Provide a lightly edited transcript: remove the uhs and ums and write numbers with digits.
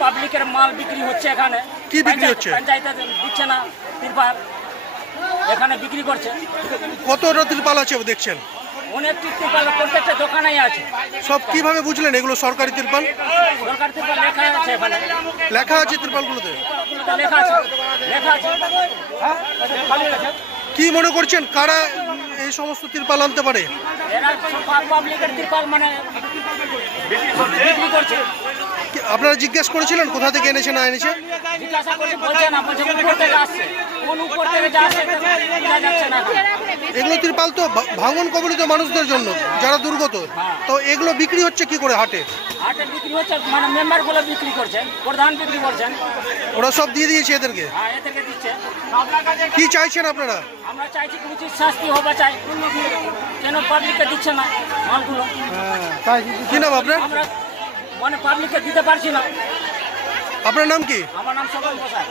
পাবলিকের মাল বিক্রি হচ্ছে এখানে। কি বিক্রি হচ্ছে? পঞ্চায়েতে দিচ্ছে না তিরপাল, এখানে বিক্রি করছে। কতটা তিরপাল আছে দেখছেন? অনেক তিরপাল প্রত্যেকটা দোকানেই আছে। সব কিভাবে বুঝলেন এগুলো সরকারি তিরপাল? সরকার তিরপাল লেখা আছে এখানে, লেখা আছে তিরপালগুলোতে? লেখা আছে, লেখা আছে। কি মনে করছেন কারা এই সমস্ত তিরপাল আনতে পারে? এরা পাবলিকের তিরপাল মানে বিক্রি করছে। আপনারা জিজ্ঞেস করেছিলেন কোথা থেকে এনেছে না এনেছে? জিজ্ঞাসা করছে, বলছে না, বলছে উপর থেকে আসছে। কোন উপর থেকে যা আসছে বোঝা যাচ্ছে না। এগুলো তিরপাল তো ভাঙন কবলিত মানুষদের জন্য যারা দুর্গত, তো এগুলো বিক্রি হচ্ছে কি করে হাটে? হাটে বিক্রি হচ্ছে মানে মেম্বারগুলো বিক্রি করছেন, প্রধান বিক্রি করছেন। ওরা সব দিয়ে দিয়েছে এদেরকে? হ্যাঁ, এদেরকে দিচ্ছে। কি চাইছেন আপনারা? আমরা চাইছি উচিত শাস্তি হওয়া চাই। কেন পাবলিককে দিচ্ছে না মালগুলো? কি নাম আপনার? আমরা মানে পাবলিককে দিতে পারছি না। আপনার নাম কি? আমার নাম সকল প্রসাদ।